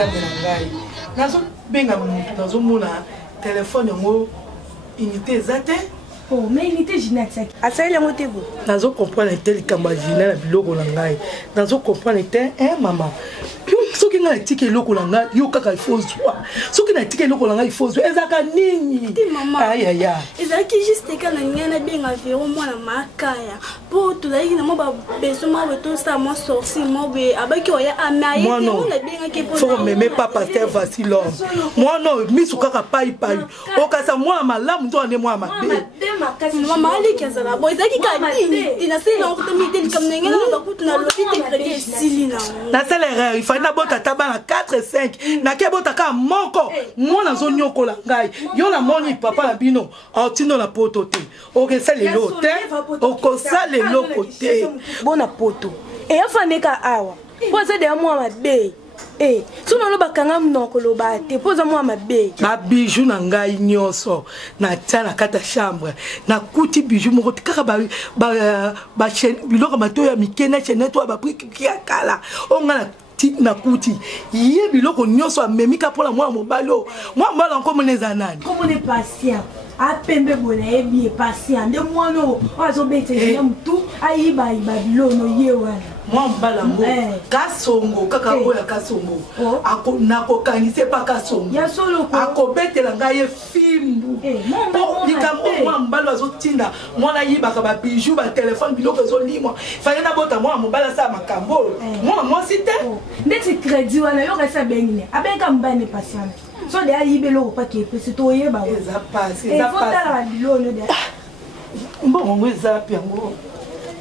nzambe na ngai nazobenga motu nazomona telefone yango unité eza te. Oh, mais unité Ginette asali yango te bo nazokomprendre te likambo ya Gina na biloko na ngai nazokomprendre te mama soki nga natika eloko na ngai yo kaka ifozwa soki natika eloko na ngai ifozwa ezaka nini ayaya ezalaki juste eka na ngai nabenga vero mwana makaya mpo tozalaki na mwa babeso mwa boye tosala mwa sorci mwa boye abaki oya amaye yango nabengaki foko meme pa paster vasilom mwana misu kaka paipai okasa mwana malamu nzo ane mwana mabe mama aliki azala boye ezalaki kanini tinasali nango kutomite likambo na ngai na bakutu na lobi te kredi esili nango nasala erreur ifali nabota tabana 4-5 nakebota kaka moko mwana azonyokola ngai yo namoni papa na bino aotindo na poto te okesala eloko te okosala eloko te bona poto eyafaneka awa po aza deya mwana mabe sono lo bakanga mnoko lo ba te poza mwa mabe ba bijou na ngai nyonso na tia na kata chambre na kuti bijou moko kaka ba chaîne biloko mato ya mikena chaîne to ba prix ya kala onga na kuti ye biloko nyonso amemika pola mwa mobalo encore moneza nani comme on est patient apembe bona ebi patient de mwana azobete ya mtu ayiba bilono ye wana mwa mbalango kasongo kaka oya kasongo nakokangise pa kasongo akobetela ngai efimbu likambo mwa mbalo azotinda mwana yibaka babiju batelefone biloko ezolimwa fale nabota mwana mobali asala makambo mwana mwasi te ndeti kredi wana yo resa bengine abenga mbane patient so de ayibe loko pa kepesi to yeba eza pasi bilono de mbongo eza piango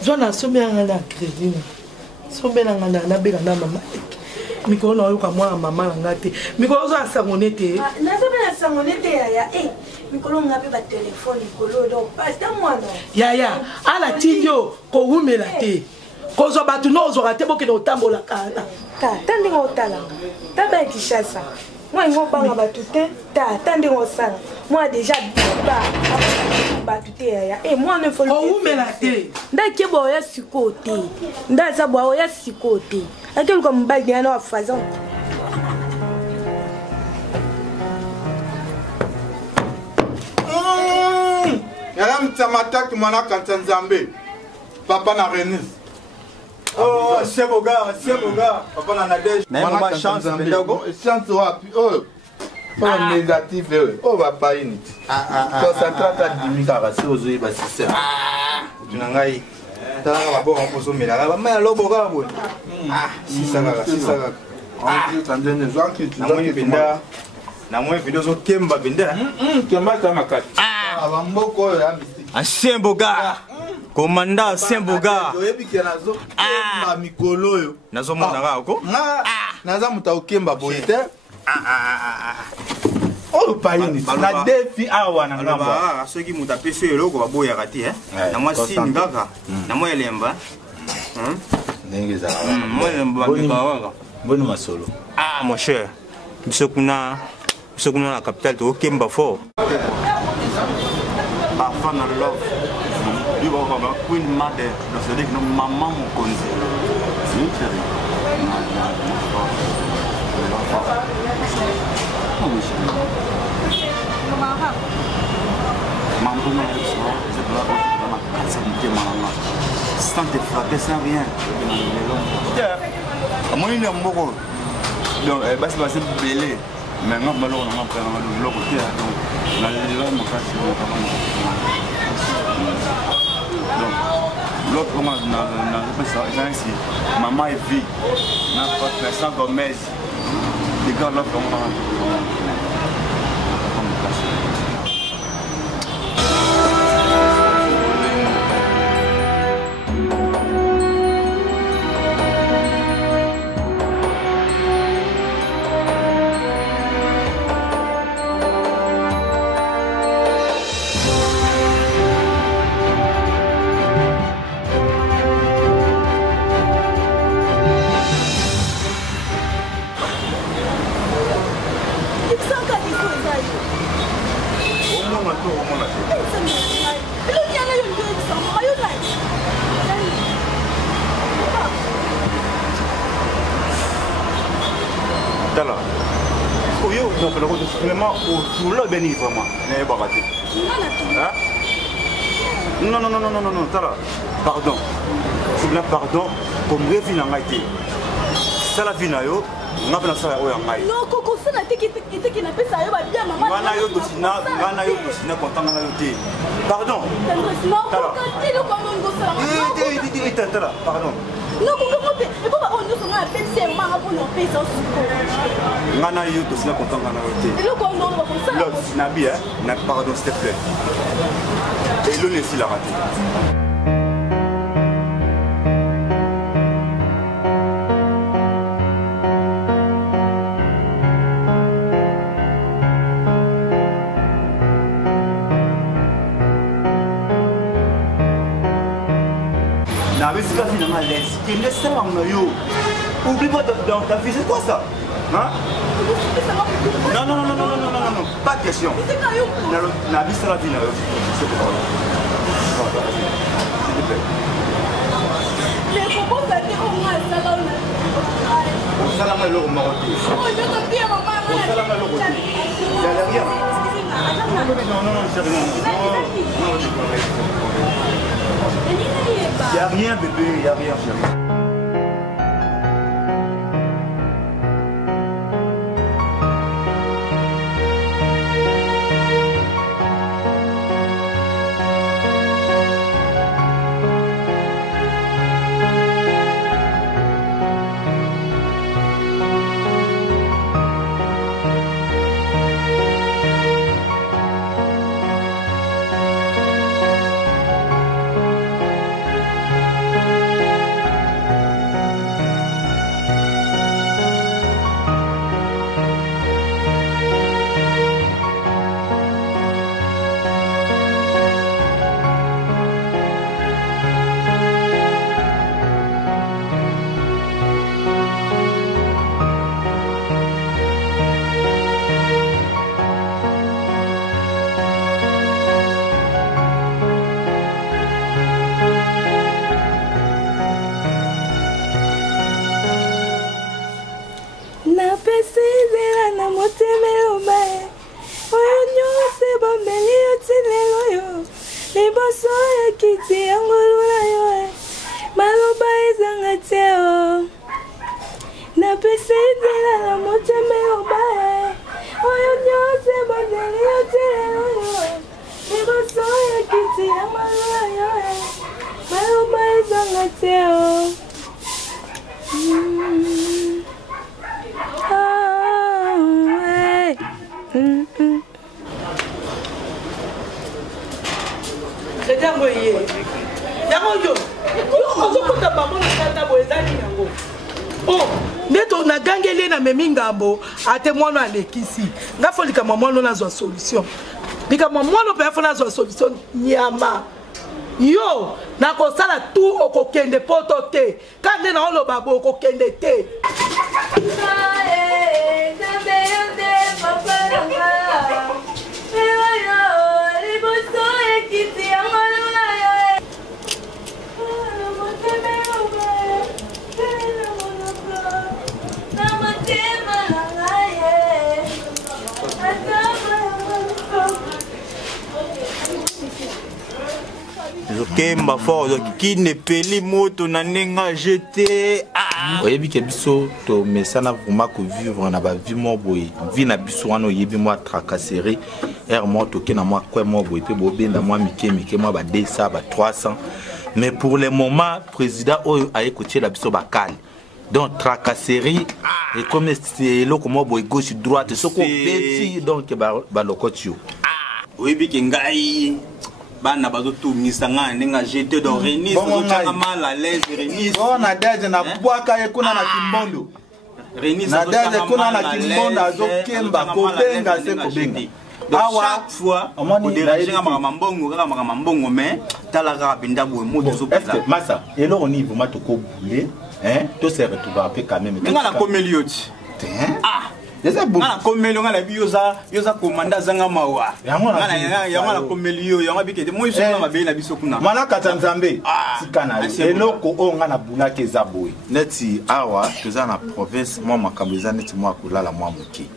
zona sombe ngala kredi sombela ngana na bega na mama mikolo na yoka mwana mama nga te mikolo zo asangone te na sobela sangone te ya mikolo ngabe ba telefone mikolo do pasta mwana ya ala tinyo ko humela te ko zo batu no zo rate boke no tambola kala tande ngotala taba Kinshasa moi ngobanga batu te tande ngosala moi déjà batu te ya moi ne faut ko humela te ndake bo ya sikote ndaza bo ya sikote akelu ko mbagi na wa fazon yala mtamataki mwana kanzambe papa na Renis. Oh c'est boga papa na Nadej mwana chance bendago chance wapi négatif papa ini concentrate dimika kasi ozoyi ba système tunangai tala ba bo mposo mela ba ma lo boga bo sisa kaka tanzania zanki na mwe video zo kemba benda kemba kama kati abamboko ya mystique ancien boga komanda ancien boga oyebike nazo kemba mikolo yo nazo mona kako naza muta okemba boite oh paini na defi awa na ngamba soki muta peso eloko baboya kati na mwa sini kaka na mwa elemba ndenge za mwa elemba bikawa boni masolo mon cher bisokuna na capitale to kemba fo Parfois dans le love, il va y avoir une mother, c'est-à-dire que nos mamans m'ont connu. C'est une chérie. Maman, sans te frapper, sans rien. Moi, il y a un mot. Donc, c'est belé. Mais non, on va prendre le côté. Donc, l'autre commence dans ici. Maman est vie. N'a pas fait ça comme mais. Les gars, l'autre commence. tala oyo donc le vraiment au là béni vraiment n'est pas raté non tala pardon c'est pardon comme refi na ngaité ça la vie na yo ngapena ça oyo ngai non koko sana tiki na pesa yo ba bien maman ngana yo to sina kontanga na yo te pardon non koko tilo kwa ngo sana tala pardon non koko mope e ba on no nga pesa mama ko no pesa suko ngana yo to sina kontanga na yo te ilo ko no ba ko sana na bien na pardon s'il te plaît et le laisser la rater Oublie pas dans ta vie, c'est quoi ça? Hein? Non, pas de question. La vie, c'est la vie. C'est pour toi. S'il te plaît. Les propos, ça dit au moins ça là. Ça là, mais l'eau, on m'a retiré. Oh, je te dis, maman. Ça là, mais l'eau, il n'y a rien. Non, chérie, il n'y a rien, bébé, il n'y a rien, chérie. ate mwana alekisi nga fo likama mwana nazwa solution likama mwana pe afona nazwa solution nyama yo nakosala tu okokende poto te kande na oloba bo okokende te Kemba fort qui ne peli moto na nenga jeté oyebi ke biso to mesana vraiment ko vivre na ba vie mo boy vie na biso wana oyebi mo tracasserie mo to ke na mo kwa mo boy pe bo benda mo mike mo ba 200 ba 300 mais pour le moment président oyo a écouté la biso ba kali donc tracasserie et comme c'est lo ko mo boy gauche droite so ko beti donc ba lokotio oyebi ke ngai bana bazo tumisa nga nenga jeté do Renis zo changa mal à l'aise Renis bona daje na bwaka ekuna na kimbondo Renis na daje kuna na kimbondo azo kemba ko benga se ko benga chaque fois on dérange nga mambongo mais talaka binda boy moto zo pesa massa et là on y va to ko bouler hein to se retrouver un peu quand même nga la comelioti Déjà beaucoup. Na komelo ngala biyoza yoza komanda zanga mawa. Yanga komelio yanga bikete moi so na mabe na biso kuna. Mala Katanzambe. Sikana. Eloko o nga na buna ke zaboy. Neti awa toza na province moi makambeza neti moi kolala moi moki.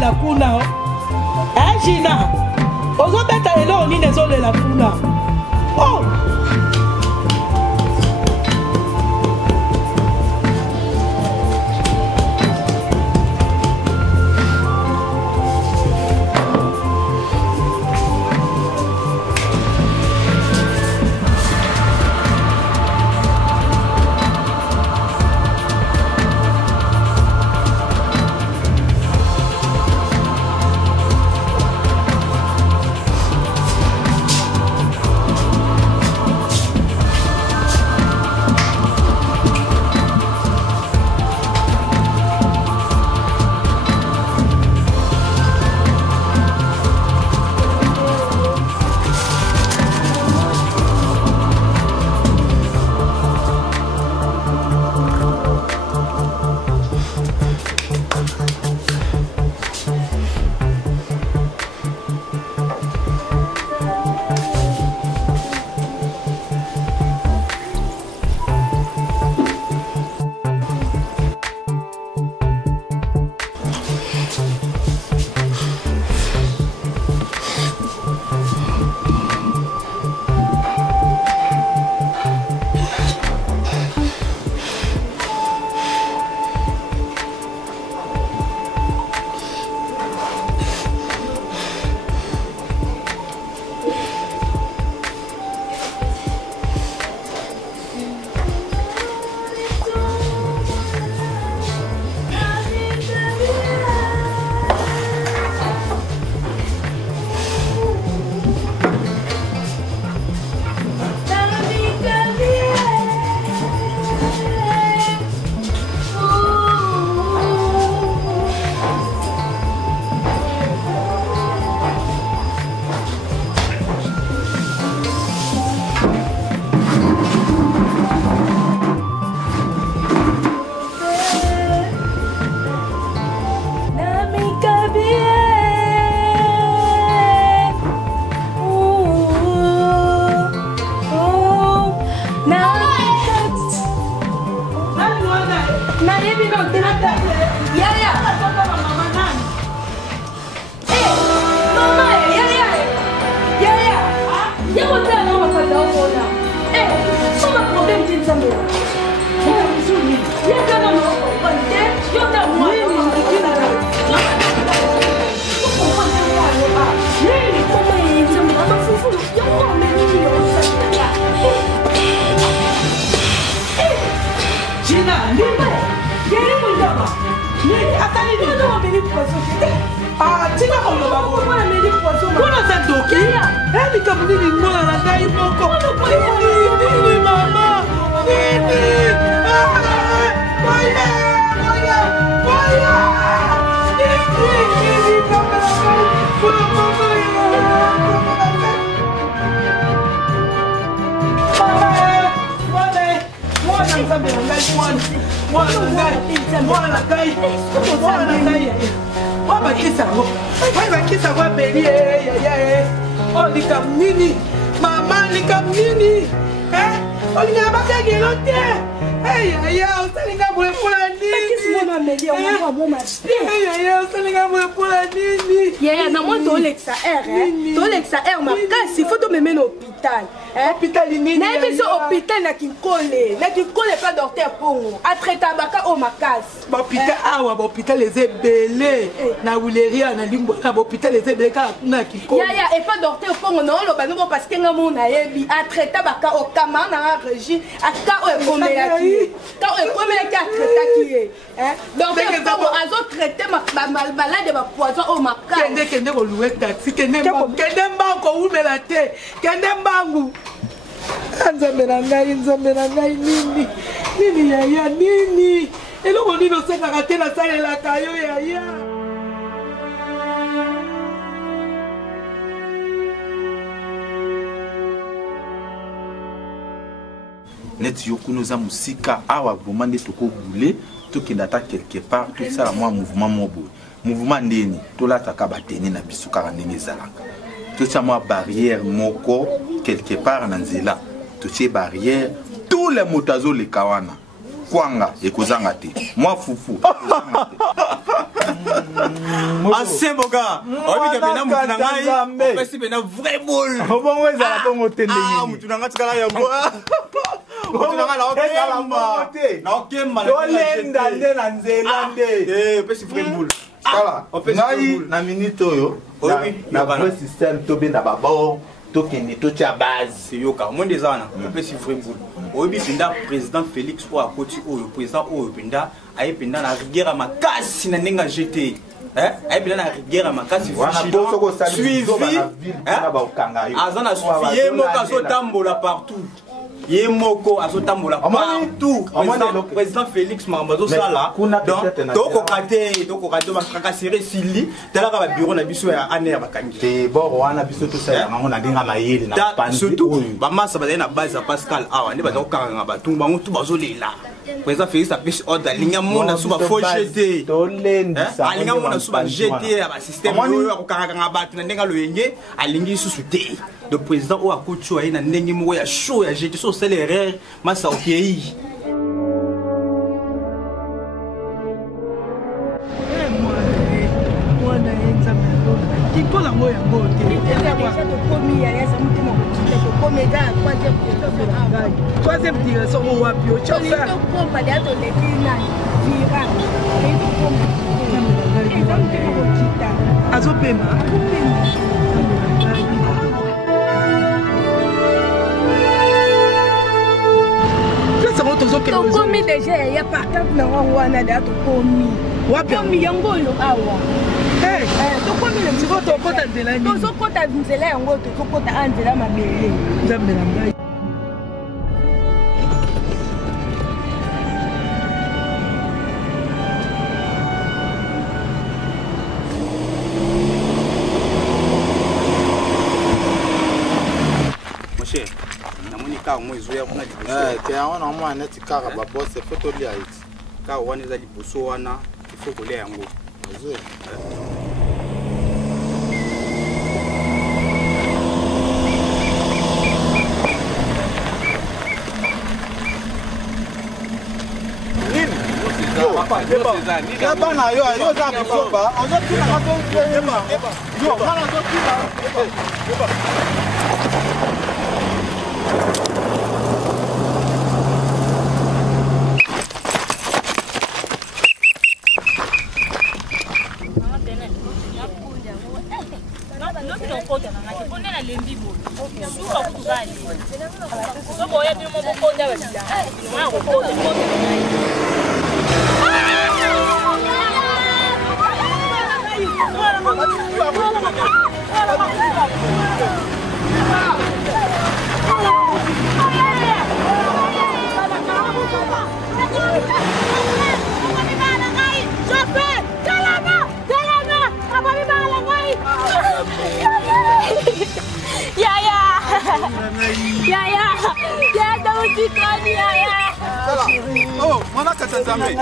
La kuna Gina ozobeta lelo nini ezolela kuna oh nzambe na ngai mwana na ngai wabakisa yango wabakisa yango abeli o likambo nini mama likambo nini olingaka bakangelo te yaya osalinga boye mpona nini osalinga boye mpona nini yaya na mwa tolekisa r makasi fo tomeme na hôpital nayebi so hôpital na kinkole pa docteur pongo atraita baka o makasi bahôpital awa bahôpital eza ebele na wileria na limbwana bahôpital eza ebele kaka kuna kinkole yaya epa docteur pongo naoloba nobo parceke nga mo nayebi atraita baka okama na régie aka oyo ekomelaki atraitaki ye docteur pongo azotraite bamalade bapoison oyo makasi kende koluwe taxi kende mbangu kowumela te kende mbangu nzambe na ngai nini yaya nini eloko nini osengaka te nasalelaka yo yaya neti yo kuna oza mosika awa vraimen nde tokobule tokende ata quelque part tosala mwa mouvement mo boye mouvement ndeni tolataka bateni na biso kaka ndenge ezalaka totia mwa barrière moko quelque part na nzela totie barrière tous les moto azoleka wana kwanga ekozanga te mwa fufu ancien boga oyebi pena mutu na ngai opesi pena vrai bol obongo ezala bongo te ndenge mutu na ngai tikala yango mutu na ngai naokemba nde na nzela nde opesi vrai bol ngai na minute oyo na vrai système tobenda babor tokende totia base yoka monde eza wana opesi vrai bol oyebi mpenza président Félix oyo akoti oyo président oyo mpenza aye mpenza na rigueur makasi na ndenge GT aye mpenza na rigueur makasi suivi aza na suivi ye moko azotambola partout ye moko azotambola partout président Félix makambo azosala tokoka te bakakasere sili talaka babureau na biso ya aner bakangi te boro wana biso tosalaka yango na ndenge mayele na panzi surtout bamasa bazali na base ya Pascal awa nde baza kokanganga bato bango tu bazolela président Félix apesi ordre alinga mona so bafo jeté alinga mona so bajeté ya basystème oyo akokangakanga bato na ndenge aloyenge alingi lisusu te le président oyo akoti oyo aye na ndenge moko ya show ya jeté so osala erreur masa okei kikola ngo yango troisième direction mo wapi ochofer azopema tokomi deja ya partante na wango wana da tokomi wapi yango oyo awa tozokota nzela yango tozokota anzela mabele nzambe na ngai yango na mwa neti kaka babose fo tolia iti kaka wana eza liboso wana ifo kolia yango bana yo oza bisoba ozotunaka yo bana ozotuna Yaya, Oh, mwana Katanzambe.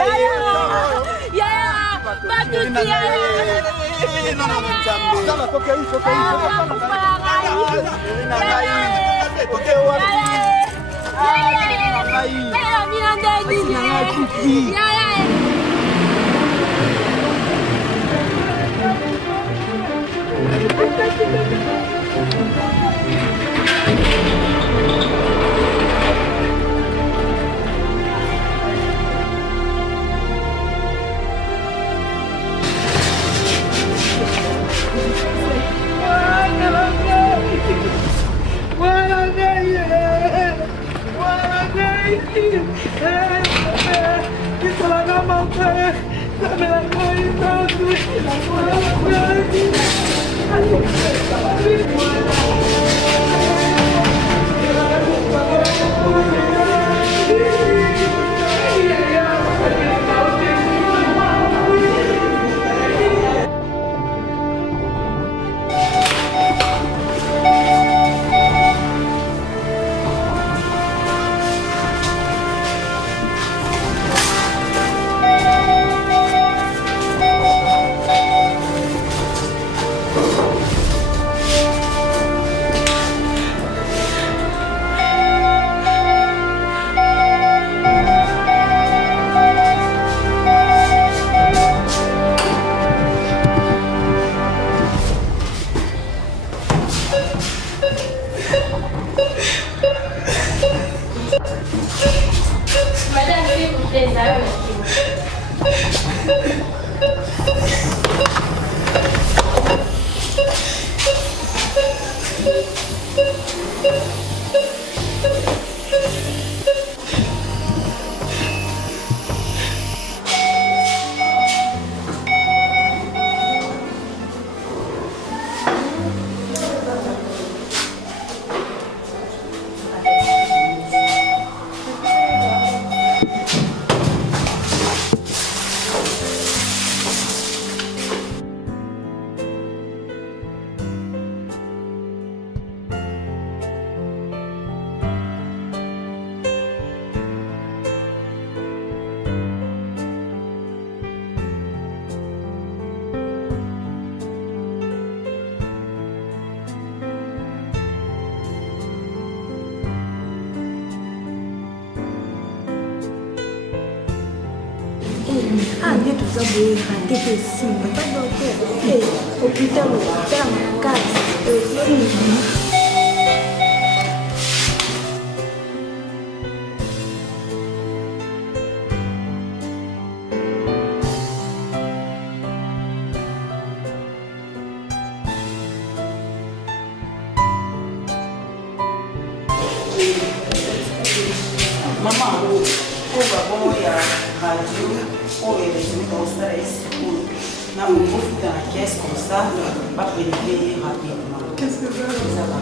Ah, dia tu sabe, dia tu sim, mas não tem. O que tá na casa, sim. Qu'est-ce que ça va?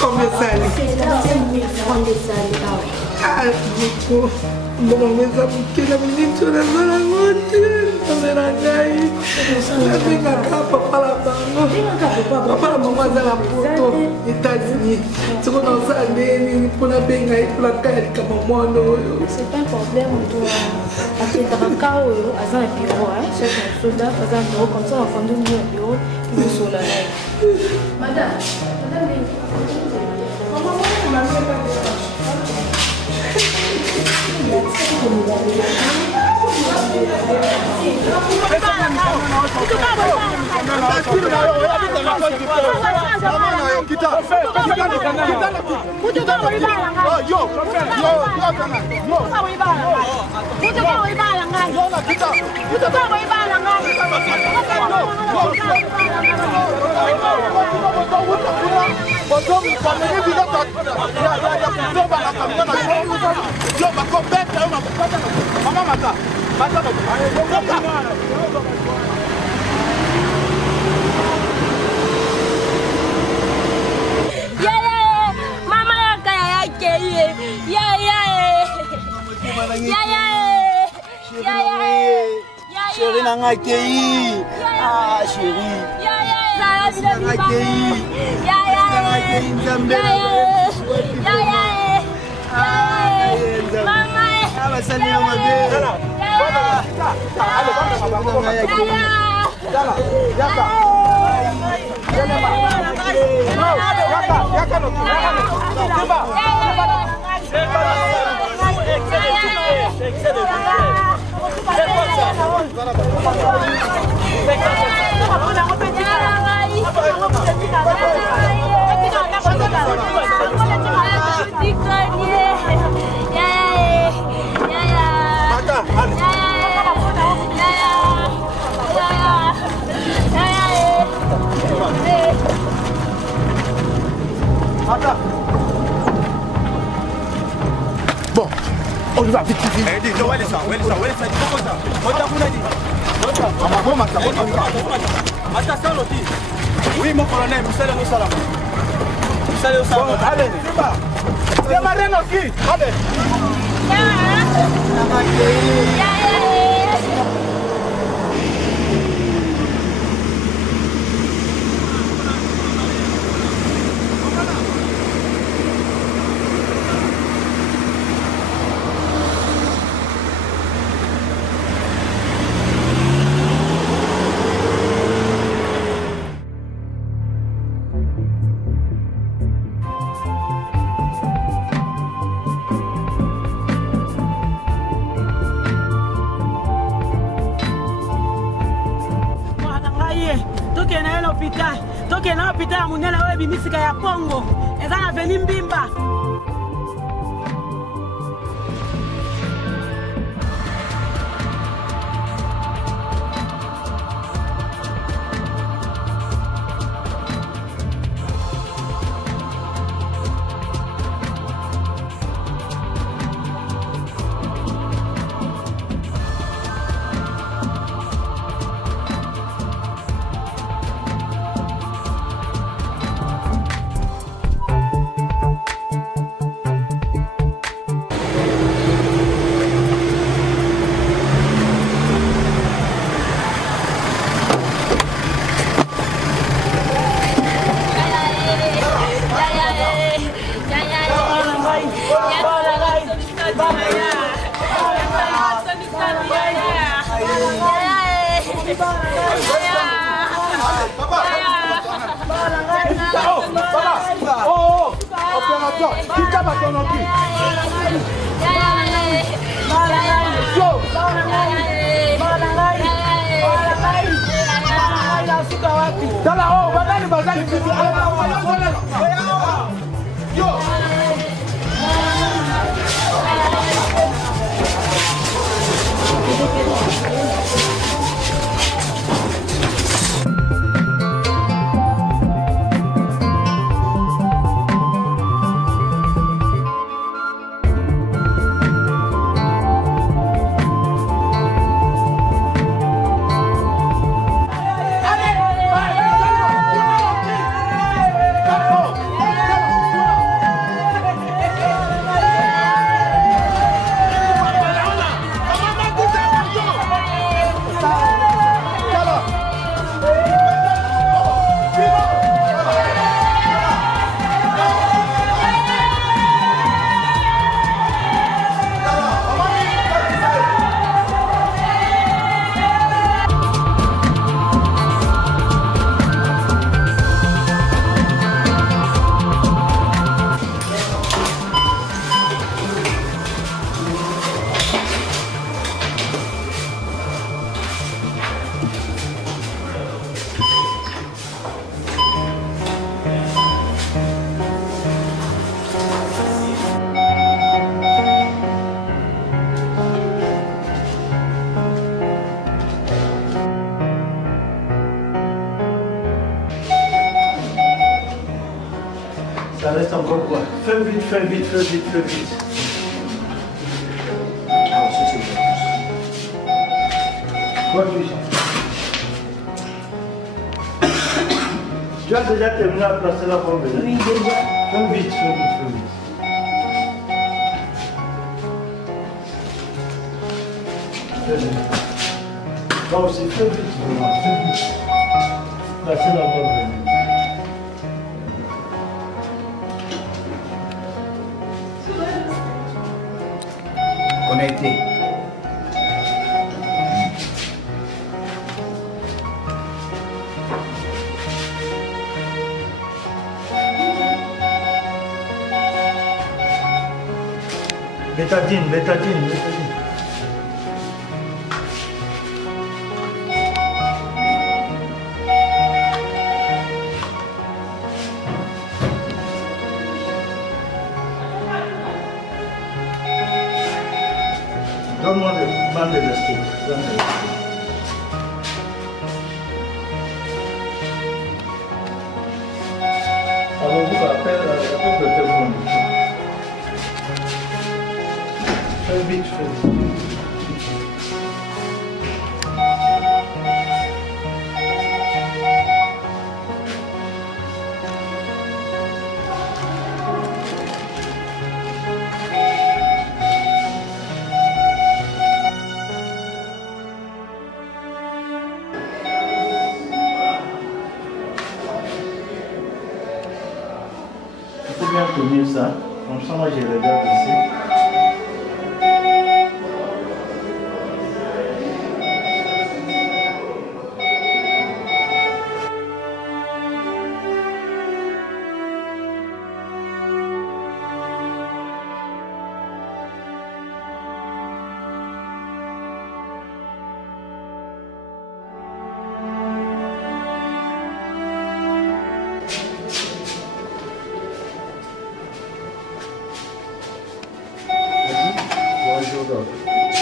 Combien ça allait? C'est 1000 francs de salaire. Ah, beaucoup. Bon, mais ça vous quitte la minute sur la zone à monter. Ça me rend gaï. Ça fait qu'à papa la banque. Papa la maman dans la photo. États-Unis. Ce qu'on a ça, pour la bengaï, pour la caille, comme moi, non. C'est pas un problème, on doit. Parce que dans le cas où il y a un bureau, chaque soldat faisait un bureau comme ça, on a conduit un bureau, puis nous sommes là. Madame, Chérie n'a accueilli. Ah chérie. N'a accueilli. Bon, on va vite, vite. Oui, mon colonel, vous savez où ça là. Vous savez où ça là. Allez, c'est ma reine aussi. Allez. Toke na hôpital ya munene oyo bimisika ya Pongo eza na veni Mbimba. reste encore quoi? Fais vite, fais vite, fais vite, fais vite. Ah, ça c'est bien. Quoi, tu as déjà terminé à placer la bombe? Oui, déjà. Fais vite, fais vite, fais vite. Fais vite. Toi aussi, fais vite, vraiment, fais vite. Placez la bombe. Connecté. Bétadine, bétadine, bétadine. Donne-moi le banc d'élastique. Alors vous appelez le téléphone. Fais vite, fais vite. Il faut bien tenir ça. Comme ça, moi, je regarde ici.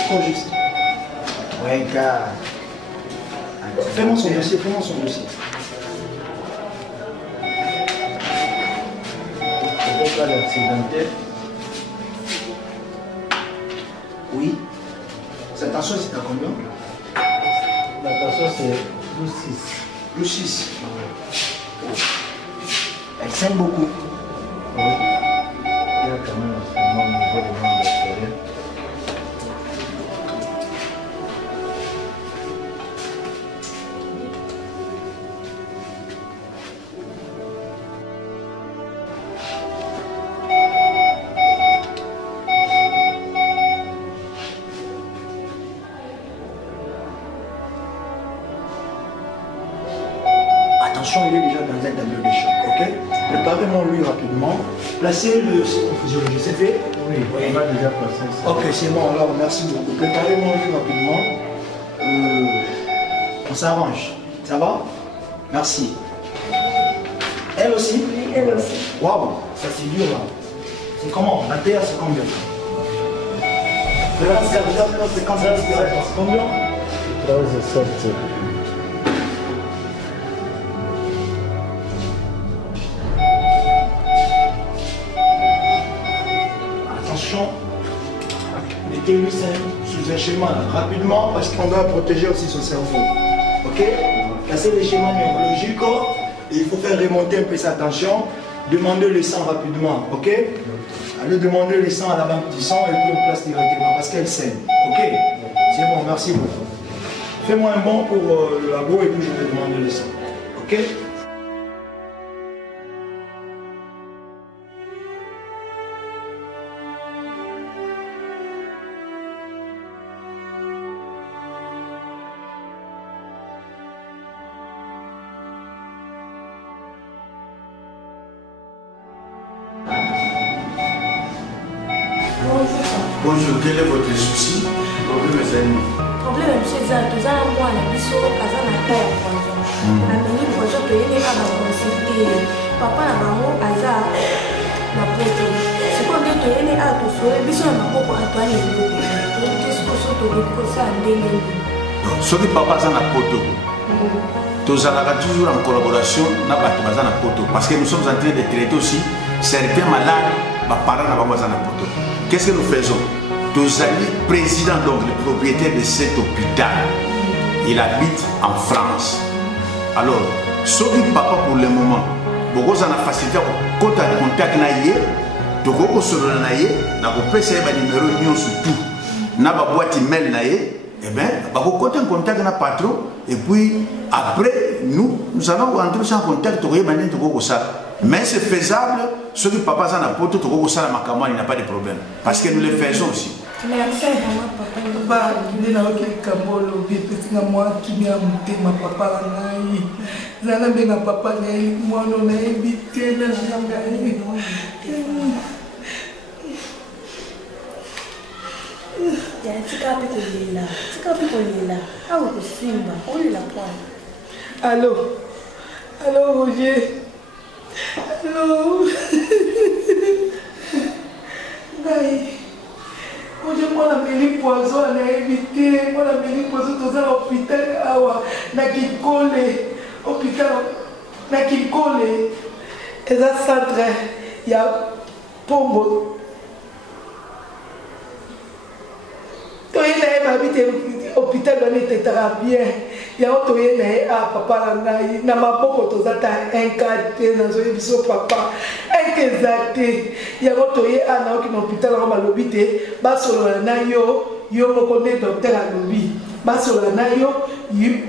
Trop juste. Ouais, gars. Fais-moi son dossier, fais-moi son dossier. C'est pas l'accidenté. Oui. Cette tension, c'est à combien? La tension, c'est plus 6. Plus 6. Elle saigne beaucoup. Oui. Il y a quand même un niveau de manque d'artère. Attention, il est déjà dans un tableau de choc, ok? Préparez-moi lui rapidement. Placez le physiologie, c'est fait? Oui, on a déjà placé ça. Ok, c'est bon, alors merci beaucoup. Préparez-moi lui rapidement. On s'arrange. Ça va? Merci. Elle aussi? Oui, elle aussi. Waouh, ça c'est dur là. C'est comment? La terre, c'est combien? Le 24, c'est combien? C'est combien? 13 et 7. Attention, mettez-lui sous un schéma rapidement parce qu'on doit protéger aussi son cerveau. Ok? Casser les schémas neurologiques et il faut faire remonter un peu sa tension. Demandez le sang rapidement. Ok? Allez demander le sang à la banque du sang et puis on place directement parce qu'elle saigne. Ok? C'est bon, merci beaucoup. Fais-moi un bon pour le labo et puis je vais demander le sang. Ok? Bonjour, quel est votre souci? Problème est ça. Problème c'est ça, tout ça moi la biso kaza na ta ya poison. Na meni poison to yene ka ba consulter. Papa na bango aza na poto. C'est quoi que to yene a to so biso na mako atwani ngo. Donc qu'est-ce que ça to ko ça ndenge. Soki papa aza na poto. Tozalaka toujours en collaboration na bato baza na poto parce que nous sommes en train de traiter aussi certains malades, les parents n'ont pas besoin de. Qu'est-ce que nous faisons? Nos amis président, donc le propriétaire de cet hôpital, il habite en France. Alors, ce papa pour le moment, beaucoup de facilité pour contact naïe, donc beaucoup sur le naïe, n'a pas passé un numéro de surtout, n'a pas boîte email naïe, eh bien, beaucoup contact avec le patron, et puis après, nous allons entrer en contact avec ça. Mais c'est faisable, ceux qui papa s'en apportent, il n'y a pas de problème. Parce que nous le faisons aussi. Merci papa. Allô, allô Roger. Allô. Roger, moi la mairie poison, on a évité. Moi la mairie poison, dans l'hôpital, na Kikole, hôpital, na Kikole. Et ça centre, il y a Pombo. Toi, il a habité l'hôpital, on était bien. Il y a autre papa na maboko tozata encadré na zoye biso papa exacté il y a autre ana qui l'hôpital na malobité ba solo na yo moko ne docteur alobi ba solo na yo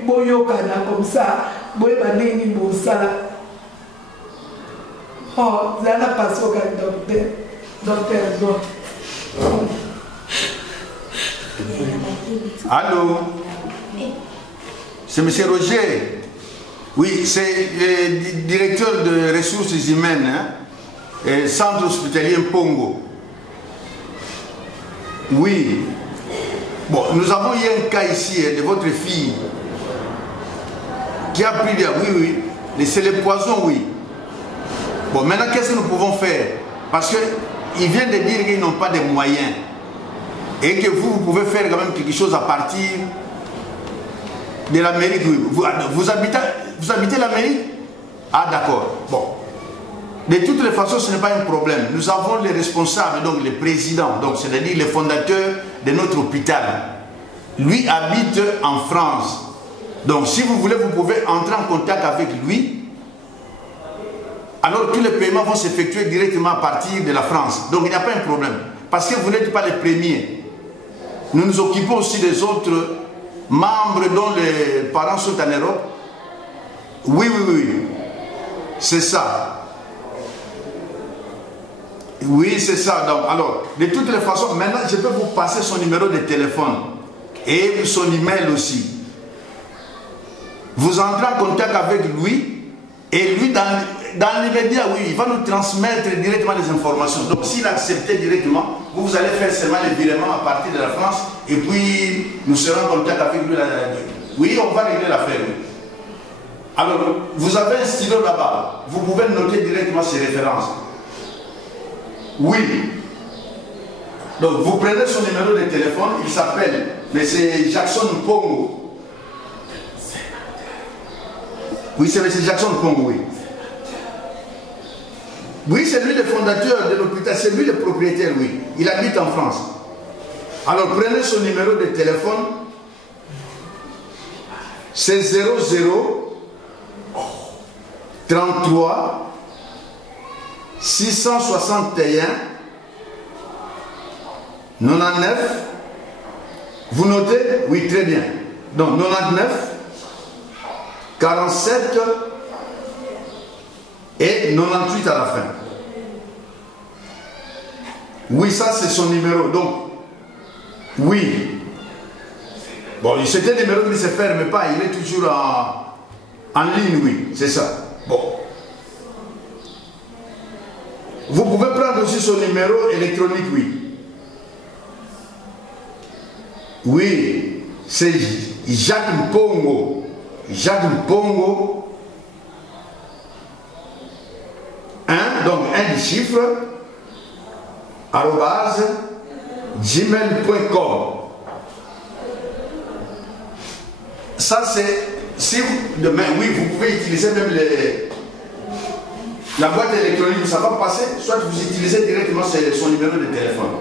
boyo kana comme ça boye baneni bosala oh zana passo ka docteur Allô? C'est M. Roger. Oui, c'est le directeur de ressources humaines, hein, centre hospitalier Pongo. Oui. Bon, nous avons eu un cas ici de votre fille qui a pris des... Oui, c'est le poison, oui. Bon, maintenant, qu'est-ce que nous pouvons faire? Parce qu'il vient de dire qu'ils n'ont pas de moyens. Et que vous pouvez faire quand même quelque chose à partir de l'Amérique. Vous habitez l'Amérique? Ah d'accord. Bon. De toutes les façons, ce n'est pas un problème. Nous avons les responsables, donc les présidents, donc c'est-à-dire les fondateurs de notre hôpital. Lui habite en France. Donc si vous voulez, vous pouvez entrer en contact avec lui. Alors tous les paiements vont s'effectuer directement à partir de la France. Donc il n'y a pas un problème. Parce que vous n'êtes pas les premiers. Nous nous occupons aussi des autres membres dont les parents sont en Europe. Oui. C'est ça. Oui, c'est ça. Donc, alors, de toutes les façons, maintenant, je peux vous passer son numéro de téléphone et son email aussi. Vous entrez en contact avec lui et lui, dans l'immédiat, oui, il va nous transmettre directement les informations. Donc, s'il acceptait directement, vous allez faire seulement les virements à partir de la France et puis nous serons en contact avec lui. Oui, on va régler l'affaire. Oui. Alors, vous avez un stylo là-bas. Vous pouvez noter directement ses références. Oui. Donc, vous prenez son numéro de téléphone. Il s'appelle M. Jackson Pongo. Oui, c'est M. Jackson Pongo, oui. Oui, c'est lui le fondateur de l'hôpital, c'est lui le propriétaire, oui. Il habite en France. Alors prenez son numéro de téléphone. C'est 00 33 661 99. Vous notez? Oui, très bien. Donc 99 47 et 98 à la fin. Oui, ça c'est son numéro. Donc, oui. Bon, c'est un numéro qui ne se ferme pas. Il est toujours en ligne, oui. C'est ça. Bon. Vous pouvez prendre aussi son numéro électronique, oui. Oui, c'est Jacques Mpongo. Jacques Mpongo. Donc un des chiffres, @gmail.com. Ça c'est, si vous, demain, oui, vous pouvez utiliser même la boîte électronique, ça va passer, soit vous utilisez directement son numéro de téléphone.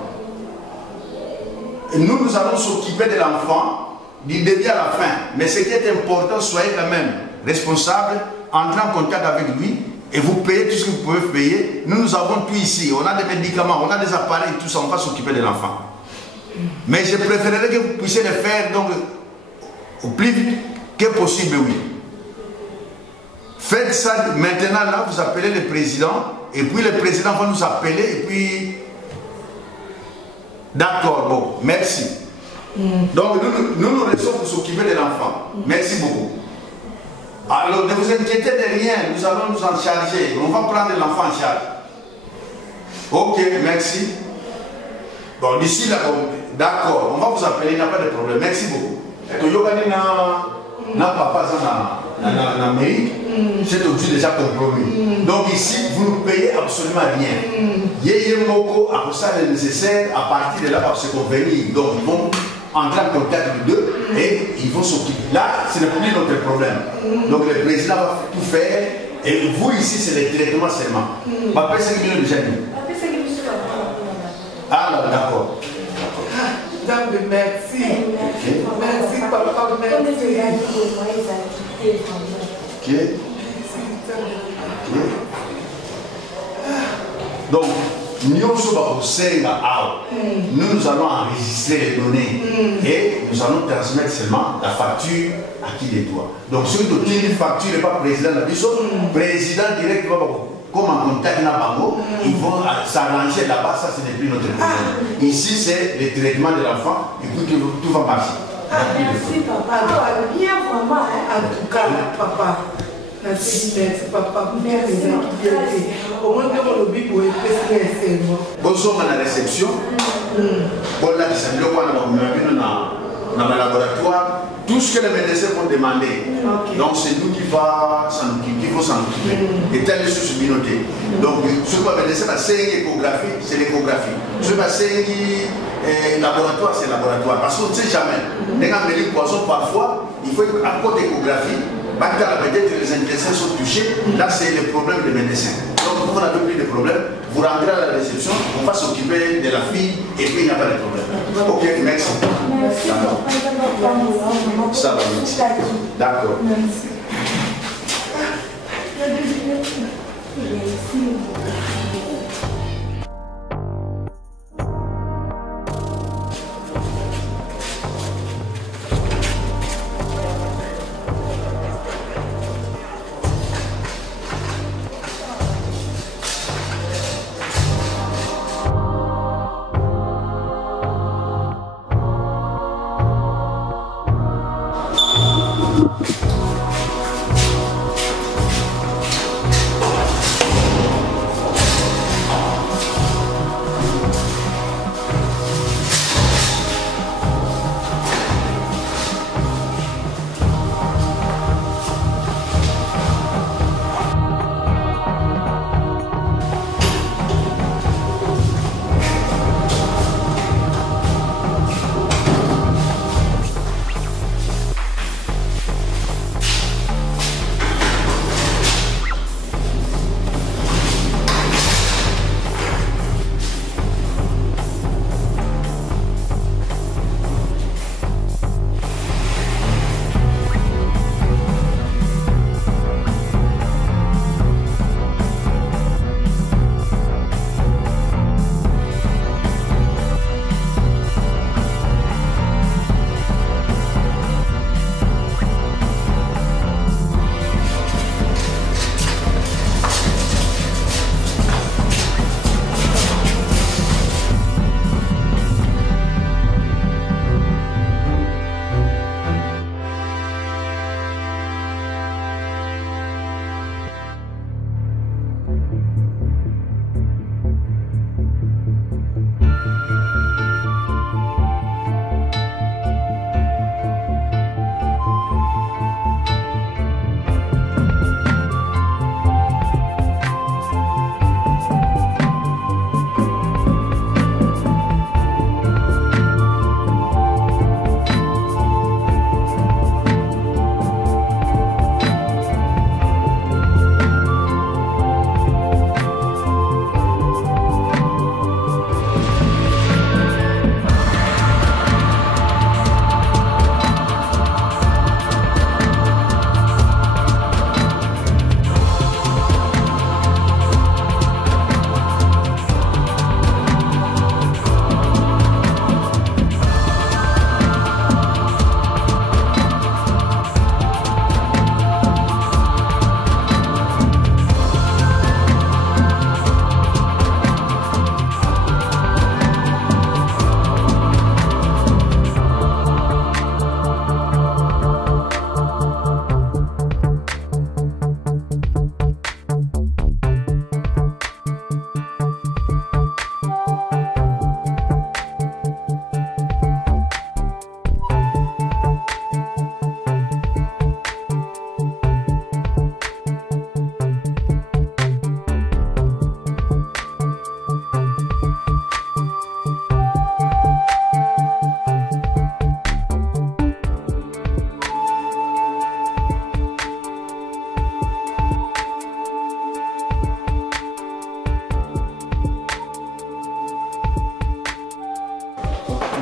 Et nous allons s'occuper de l'enfant du début à la fin. Mais ce qui est important, soyez quand même responsable, entrez en contact avec lui et vous payez tout ce que vous pouvez payer. Nous avons tout ici. On a des médicaments, on a des appareils, tout ça, on va s'occuper de l'enfant. Mais je préférerais que vous puissiez le faire donc, au plus vite que possible, oui. Faites ça maintenant, là, vous appelez le président, et puis le président va nous appeler, et puis... D'accord, bon, merci. Donc, nous restons pour s'occuper de l'enfant. Merci beaucoup. Alors, ne vous inquiétez de rien, nous allons nous en charger. On va prendre l'enfant en charge. Ok, merci. Bon, d'ici là, d'accord, on va vous appeler, il n'y a pas de problème. Merci beaucoup. Na papa en Amérique, c'est aussi déjà compromis. Donc ici, vous ne payez absolument rien. Yeye Moko a fait ça le nécessaire à partir de là pour se convenir. Donc ils vont entrer en contact les deux et ils vont s'occuper. Là, ce n'est plus notre problème. Donc le président va tout faire et vous ici, c'est le traitement seulement. Papa, c'est qui déjà dit. Ah, d'accord. Merci. Merci, papa, merci. Ok. Donc, nous allons enregistrer les données et nous allons transmettre seulement la facture à qui les doit. Donc, si vous avez une facture, n'est pas président de la président direct, comme en contact avec Bango, ils vont s'arranger là-bas, ça ce n'est plus notre problème. Ici, c'est le traitement de l'enfant et puis tout va marcher. Merci papa, bien vraiment, en tout cas, papa. Merci, papa. Merci. Au moins, on le vit pour être bonjour à la réception. Bon, là, c'est le point dans le laboratoire. Tout ce que les médecins vont demander. Donc, c'est nous qui va s'en occuper. Et tel est sous communauté. Donc, ce que les médecins, c'est l'échographie, c'est l'échographie. Ce que c'est laboratoire, c'est laboratoire. Parce qu'on ne sait jamais. Les gens me disent poisson, parfois, il faut un peu d'échographie. Peut-être les intestins sont touchés. Là, c'est le problème des médecins. Donc, vous n'avez plus de problème. Vous rentrez à la réception, on va s'occuper de la fille et puis il n'y a pas de problème. Ok, merci. Merci. Ça va, merci. D'accord. Merci.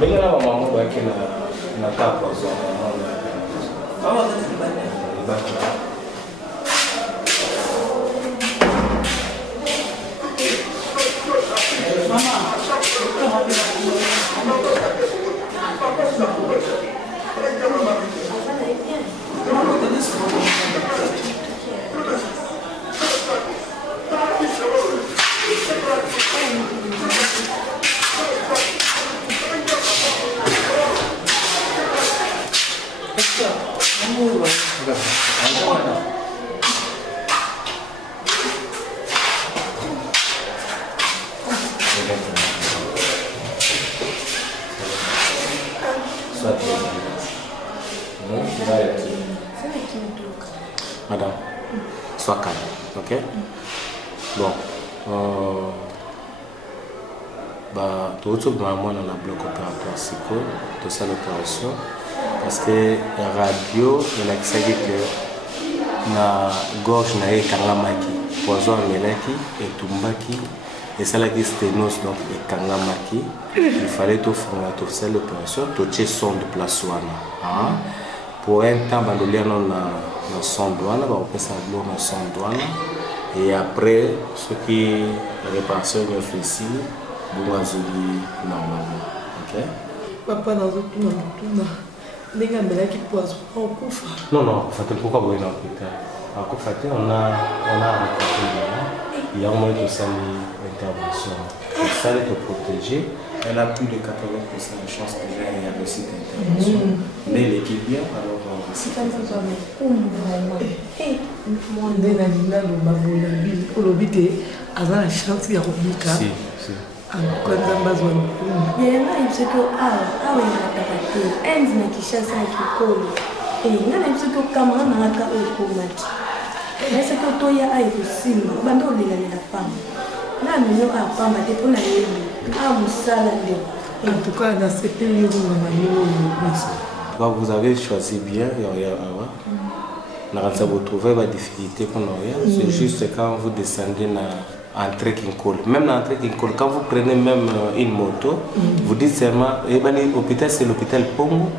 ndenge na bamama bayaki na kapa ozwa Madame, sois calme, ok? Bon, tout le monde a un bloc opératoire psycho, tout ça l'opération, parce que la radio, il a dit que la gorge n'a pas kangamaki, poison melaki et tumbaki, et ça la sténose donc et kangamaki. Il fallait tout faire l'opération, tout ce son de place ouana. Pour un temps, on a son douane, on a ça dans son douane, et après, ce qui est réparation de ici, vous avez normalement. Ok? Papa, dans un tout, les gars, qui poissent au coufre. Non, pourquoi vous êtes en hôpital? En coufre, on a rencontré il y a au moins de intervention. Pour ça, elle est protégée. Elle a plus de 80% de chance déjà il y a réussi d'intervention. Mais l'équipe bien, alors on va essayer. En tout cas, dans cette période, vous avez choisi bien. Vous trouvez la difficulté qu'on a. C'est juste quand vous descendez en trekking call. Même dans trekking call, quand vous prenez même une moto, vous dites seulement, l'hôpital c'est l'hôpital Pongo,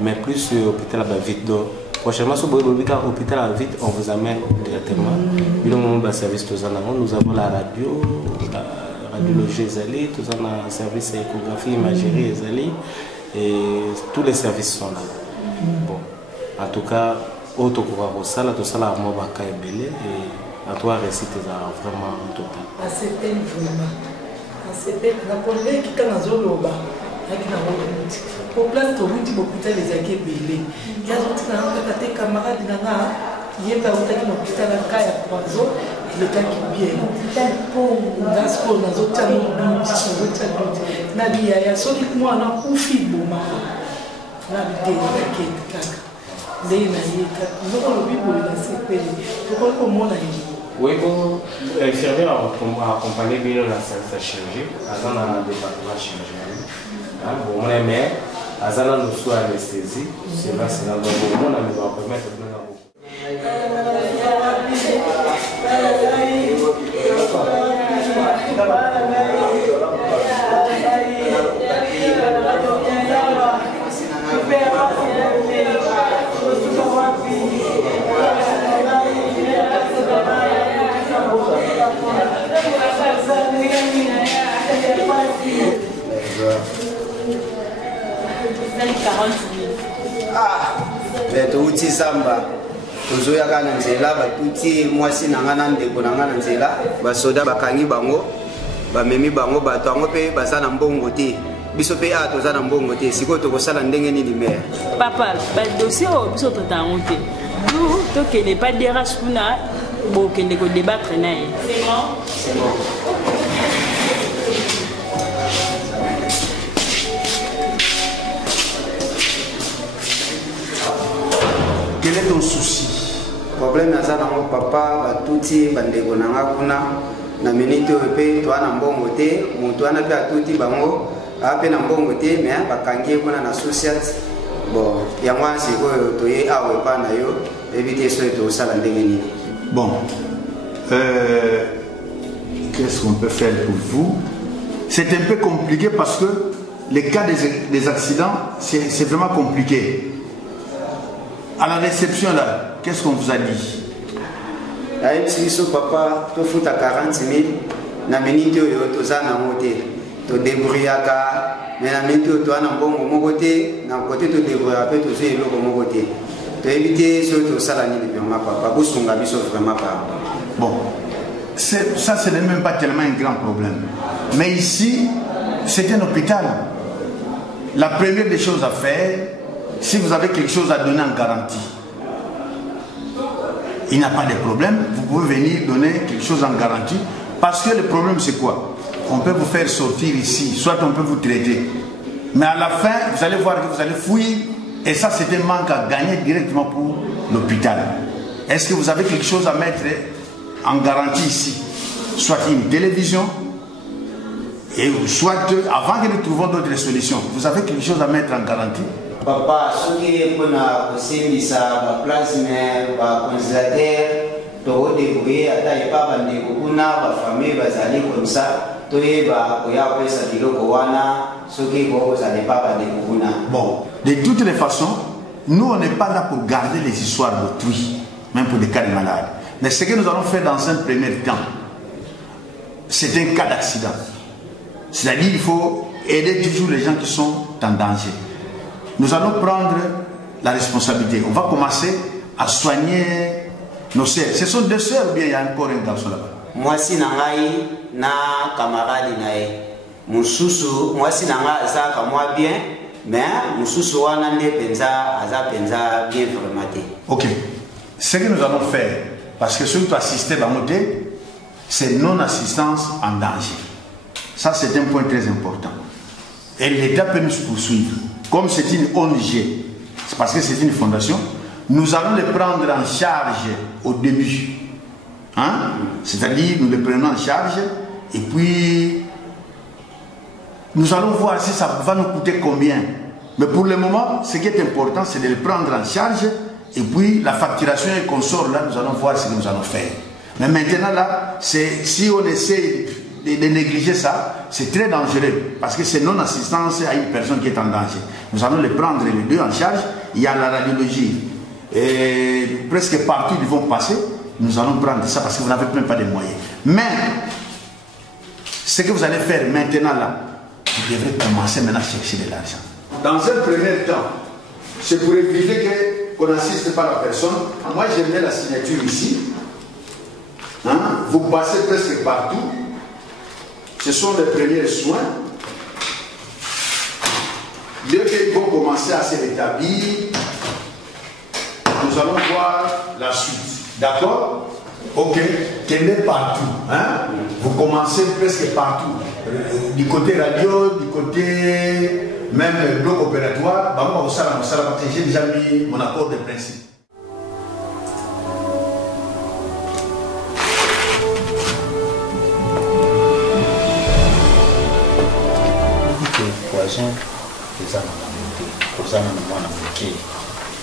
mais plus l'hôpital Vite. Donc, prochainement, si vous avez l'hôpital Vite, on vous amène directement. Nous avons la radio, la radiologie Ezali, tout ça dans le service échographie, imagerie Ezali, et tous les services sont là. Bon, en tout cas, autre que ça, tout ça, la mobaka est belle, et à toi, réciter vraiment en total. C'est vraiment. C'est la police qui est dans le loba. Pour place de route, l'hôpital des Aguets Bélé. Il y a des camarades qui sont dans l'hôpital à Kaya Poiso, le cas qui est bien. Dans ce qu'on a d'autres il y a solidement un outil de moi. La vidéo qui est caca. Oui, l'infirmière a accompagné bien la chirurgie, elle a un département chirurgical. Bon, on est mère, elle a une anesthésie, c'est là, c'est là, donc on a mis à permettre de faire beaucoup. touti zamba tozoyaka na nzela batuti mwasi na nga na ndeko na nga na nzela basoda bakangi bango bamemi bango bato yango mpe baza na mbongo te biso mpe a toza na mbongo te sikoyo tokosala ndenge nini mere papa badossier oyo biso tota yango te du tokende pa DRH kuna bokende kodébattre na ye. Quel est ton souci? Problème naza nango papa batuti bandeko nanga kuna na minute pe to ana mbongo te mutu ana pe atuti bango ape na mbongo te mais bakangie kuna na société bon yango sikoyo toye awe pa na yo ebite so to sala ndenge nini. Bon, qu'est-ce qu'on peut faire pour vous? C'est un peu compliqué parce que les cas des accidents, c'est vraiment compliqué. À la réception, là, qu'est-ce qu'on vous a dit? Papa, tu fous à 40 000, na minute tu as na moté, tu débrouillaka, mais na minute tu as na bon côté, na côté tu débrouilles après tu sais le bon côté. Tu éviter ce que ça la nuit vraiment papa, pour son gabi vraiment pas. Bon, ça ce n'est même pas tellement un grand problème. Mais ici, c'est un hôpital. La première des choses à faire, si vous avez quelque chose à donner en garantie, il n'y a pas de problème, vous pouvez venir donner quelque chose en garantie. Parce que le problème c'est quoi? On peut vous faire sortir ici, soit on peut vous traiter. Mais à la fin, vous allez voir que vous allez fouiller. Et ça c'est un manque à gagner directement pour l'hôpital. Est-ce que vous avez quelque chose à mettre en garantie ici? Soit une télévision, et soit, avant que nous trouvions d'autres solutions, vous avez quelque chose à mettre en garantie? Papa, ce qui est pour la plasma, le congélateur, tu vas débrouiller, tu n'as pas de famille, tu vas aller comme ça, tu vas aller ça de ce qui est pas de. Bon, de toutes les façons, nous on n'est pas là pour garder les histoires d'autrui, même pour des cas de malades. Mais ce que nous allons faire dans un premier temps, c'est un cas d'accident. C'est-à-dire qu'il faut aider toujours les gens qui sont en danger. Nous allons prendre la responsabilité. On va commencer à soigner nos sœurs. Ce sont deux sœurs ou bien il y a encore un garçon là-bas? Moi, si nangai na camarade nae. Mususu, moi si nangai ça comme moi bien, mais mususu wana ne penza bien formaté. Ok. Ce que nous allons faire, parce que ceux qui assister à monter, c'est non-assistance en danger. Ça, c'est un point très important. Et l'État peut nous poursuivre. Comme c'est une ONG, c'est parce que c'est une fondation, nous allons les prendre en charge au début. Hein? C'est-à-dire, nous les prenons en charge et puis nous allons voir si ça va nous coûter combien. Mais pour le moment, ce qui est important, c'est de les prendre en charge et puis la facturation et qu'on sort là, nous allons voir ce que nous allons faire. Mais maintenant là, si on essaie de négliger ça, c'est très dangereux parce que c'est non-assistance à une personne qui est en danger. Nous allons les prendre les deux en charge. Il y a la radiologie et presque partout ils vont passer. Nous allons prendre ça parce que vous n'avez même pas de moyens. Mais ce que vous allez faire maintenant là, vous devrez commencer maintenant à chercher de l'argent. Dans un premier temps, c'est pour éviter qu'on n'assiste pas la personne. Moi j'ai mis la signature ici. Hein? Vous passez presque partout. Ce sont les premiers soins. Dès qu'ils vont commencer à se rétablir, nous allons voir la suite. D'accord? Ok. Tenez partout. Hein? Vous commencez presque partout. Du côté radio, du côté même bloc opératoire. J'ai déjà mis mon accord de principe.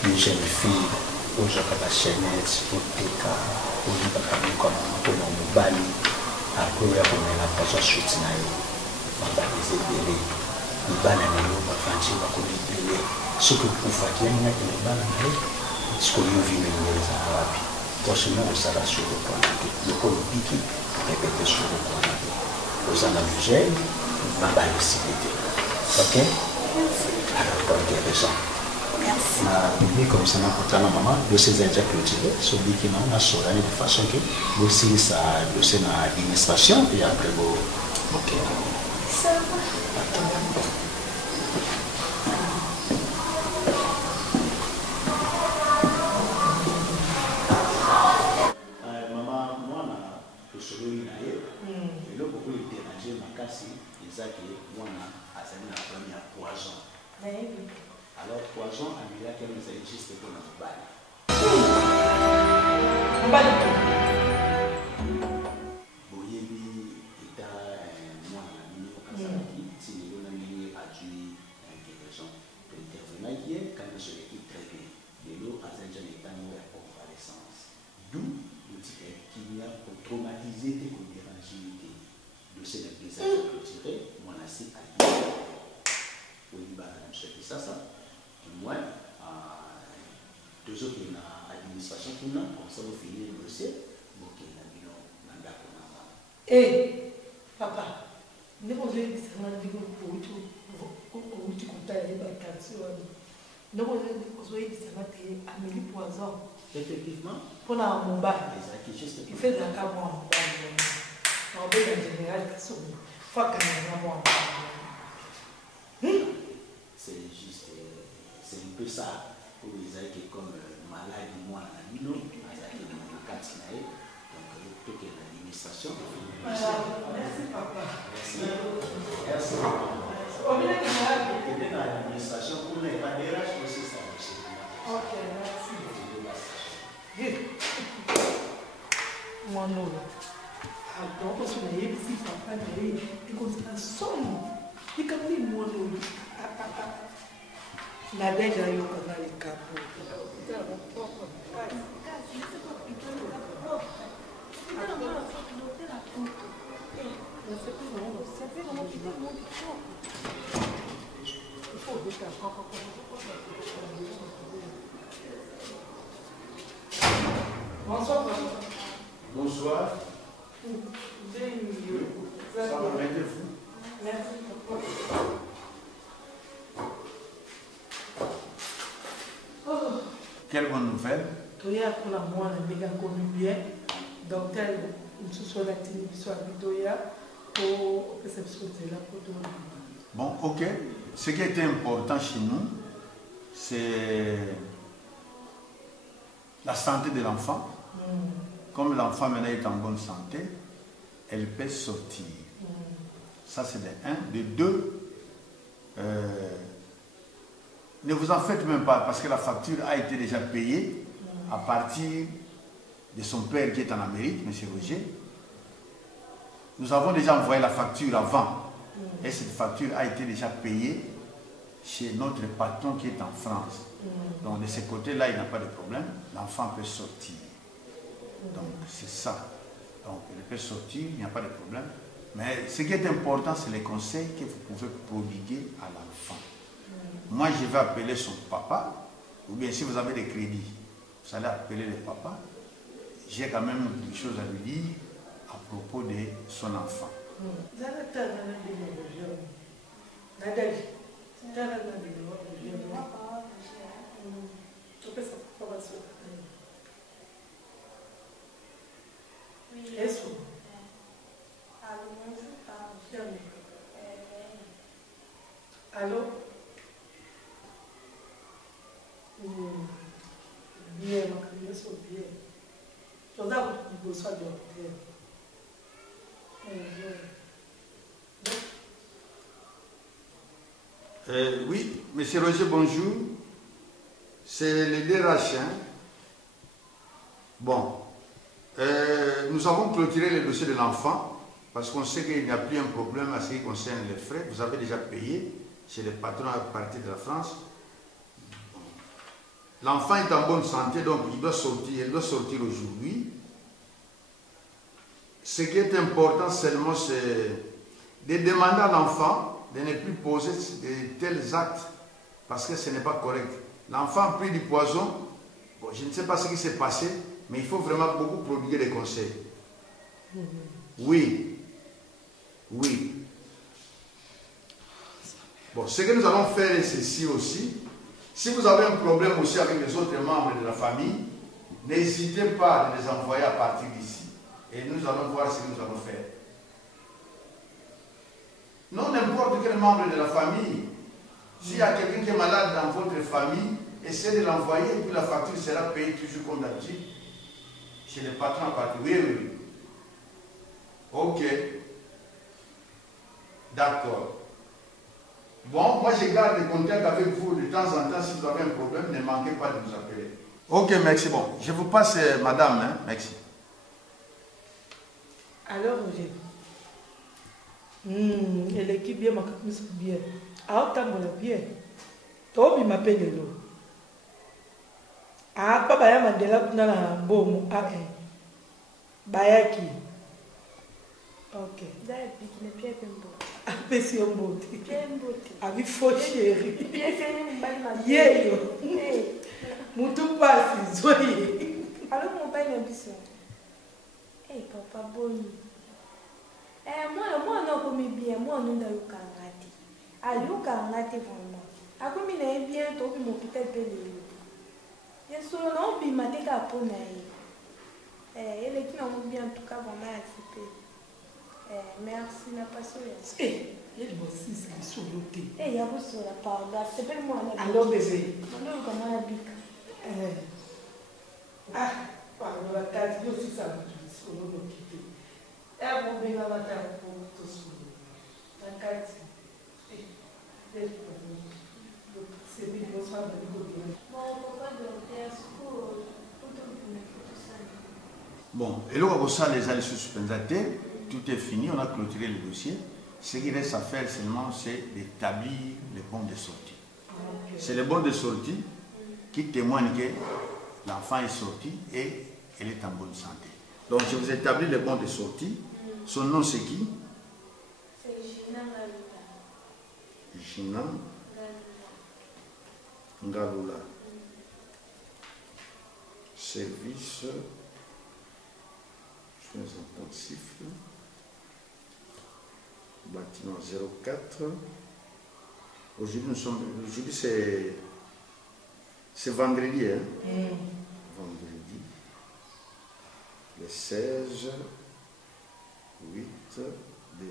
Une jeune fille, où je fais la chaînette, au TK, où je fais la comme un bali, à courir comme la poisson chute, ma balise belé, le banane, ma fanchi, ma belé, ce que vous faites, il y a une banane, ce que vous vivez les arabes. Prochainement, on sera sur le point de Colobiki, répéter sur le point de aux analogies, ma balise belé. Ok? Alors, pour intéressant. Na bibi comme ça na kutana mama dossier za clôturé so biki na na sora de façon que dossier ça dossier na administration et après bon OK ça mama mwana kusubiri na yeye ile beaucoup de déranger makasi ezaki mwana azali na problème ya poison. Alors, poison, à dire qu'elle nous existe pour notre balle. Boyebi est moi, l'ami, au Kazaki, si nous avons adduit une guérison d'intervenant qui est quand même sur l'équipe très bien. De l'eau, à Saint-Jean-État, nous avons convalescence. D'où nous disons qu'il y a pour traumatiser et pour déranger de ces épisodes retirés, mon assis à souhaite ça, du moins, toujours qu'il y a une administration qui n'a, comme ça, vous finissez le dossier, donc il y a un bilan, Eh, papa, ne vous avez dit ça, pour tu comptes aller à la carte. Ne vous avez dit ça, Amélie Poison. Effectivement. Pour la Mumbai. Il fait de la carte en général, c'est juste, c'est un peu ça pour les gens qui comme malade moi à Milo, donc tout est l'administration. Merci papa. Merci. On est dans l'administration pour ne pas déranger aussi ça. Ok, merci. Mon nom. Donc, on se met ici, papa, et comme ça, somme. Et comme il mon nom. La belle a eu comme les capos. Bonsoir, papa. Bonsoir. Ça va, mettez-vous. Merci. Quelle bonne nouvelle. Toya pour la moi, la méga connu bien. Donc, tel, nous sommes la télévision à Toya pour que cette chose là pour tout le monde. Bon, ok. Ce qui était important chez nous, c'est la santé de l'enfant. Comme l'enfant maintenant est en bonne santé, elle peut sortir. Ça, c'est de un. De deux, ne vous en faites même pas parce que la facture a été déjà payée à partir de son père qui est en Amérique, M. Roger. Nous avons déjà envoyé la facture avant et cette facture a été déjà payée chez notre patron qui est en France. Donc de ce côté-là, il n'y a pas de problème. L'enfant peut sortir. Donc c'est ça. Donc il peut sortir, il n'y a pas de problème. Mais ce qui est important, c'est les conseils que vous pouvez prodiguer à l'enfant. Moi, je vais appeler son papa, ou bien si vous avez des crédits, vous allez appeler le papa. J'ai quand même des choses à lui dire à propos de son enfant. Allô? Bien, ma caméra sont bien. Tu as besoin de l'hôtel. Oui, monsieur Roger, bonjour. C'est le DRH. Bon, nous avons clôturé le dossier de l'enfant parce qu'on sait qu'il n'y a plus un problème à ce qui concerne les frais. Vous avez déjà payé chez les patrons à partir de la France. L'enfant est en bonne santé, donc il doit sortir aujourd'hui. Ce qui est important seulement, c'est de demander à l'enfant de ne plus poser de tels actes parce que ce n'est pas correct. L'enfant a pris du poison. Bon, je ne sais pas ce qui s'est passé, mais il faut vraiment beaucoup prodiguer des conseils. Oui. Oui. Bon, ce que nous allons faire est ceci aussi. Si vous avez un problème aussi avec les autres membres de la famille, n'hésitez pas à les envoyer à partir d'ici. Et nous allons voir ce que nous allons faire. Non, n'importe quel membre de la famille. S'il y a quelqu'un qui est malade dans votre famille, essayez de l'envoyer et puis la facture sera payée toujours comme d'habitude chez les patrons à partir. Oui, oui. Ok. D'accord. Bon, moi je garde le contact avec vous de temps en temps. Si vous avez un problème, ne manquez pas de nous appeler. Ok, merci. Bon, je vous passe madame. Hein? Merci. Alors, Roger. Elle est qui bien, ma copine bien. Ah, tant bien. Tobi m'appelle l'eau. Ah, papa ya mandela kuna na bomu. Ah, Bayaki. Ok. Dai, pique, ne pique, apesi yo mbote abi fo chéri yeyo mutu pasi zoye alors mobali na biso papa boni mwana akomi bien mwana nda yokanga te ayokanga te vraiment akomi na ye bien tobima hôpital mpe lelo ye solo na obima te kaka mpo na ye eleki nango bien en tout cas vraiment ya sipe merci na passion ya yelibosisi lisolo te ya bosola pardon sepele mwana alo bebe naloyokanga ya bika pardon bakati yosisa mutu lisolo noki te mobenga batala po tosolo nakati Bon, et là, on ça les années suspendues, tout est fini, on a clôturé le dossier. Ce qui reste à faire seulement, c'est d'établir les bons de sortie. C'est les bons de sortie qui témoignent que l'enfant est sorti et elle est en bonne santé. Donc, je vous établis les bons de sortie. Son nom, c'est qui? C'est Gina Ngalula. Gina Ngalula. Service soins intensifs. Bâtiment 04. Aujourd'hui, c'est vendredi, hein? Vendredi. Le 16 8 2019.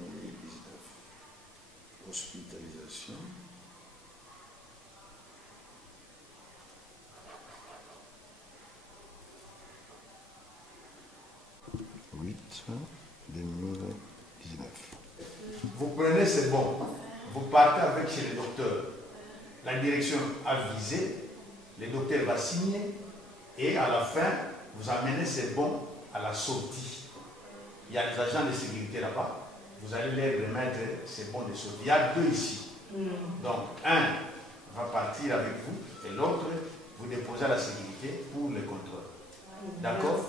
Hospitalisation. Vous prenez, c'est bon. Vous partez avec chez le docteur. La direction a visé, le docteur va signer et à la fin, vous amenez ces bons à la sortie. Il y a des agents de sécurité là-bas. Vous allez leur remettre ces bons de sortie. Il y a deux ici. Donc, un va partir avec vous et l'autre, vous déposez à la sécurité pour le contrôle. D'accord?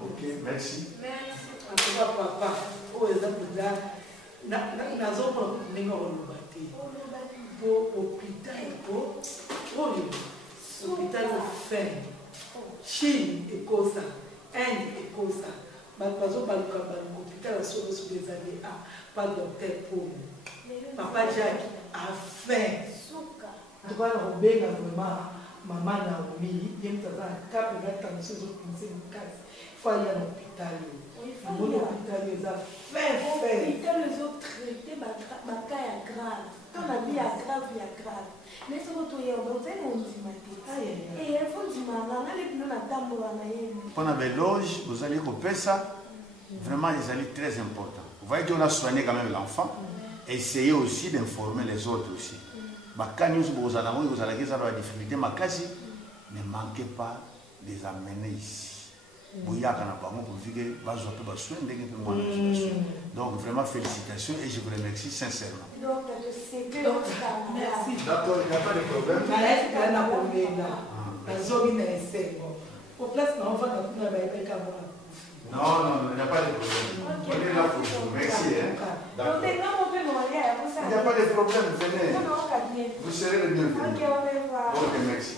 Ok, merci. Merci. Papa, oh, nazomona ndenge oloba te po hôpital po oyo hôpital ofin chine ekosa inde ekosa bato bazobaluka baluka hôpital asokosoki ezali pa docteur po papa jacques afin tukana kobenga vraimen mama naomi ye moto aza na kape natanso ezopunise makasi fo alia na hôpital oyo namoni hôpital eza hôpital ezotraite baka ya grave to na bi ya grave mais soko toyeba ozali na ondima te efo ndimanga nalekino na tambola na ye Pendant l'éloge, vous allez couper ça. Vraiment, ils allaient très important. Vous voyez qu'on a soigné quand même l'enfant. Essayez aussi d'informer les autres aussi. Quand vous allez avoir des difficultés, ne manquez pas de les amener ici. Donc vraiment félicitations et je vous remercie sincèrement. Merci. D'accord, il n'y a pas de problème. Non, il n'y a pas de problème. On est là pour vous. Merci. D'accord. Il n'y a pas de problème, venez. Vous serez le bienvenu. Ok, merci.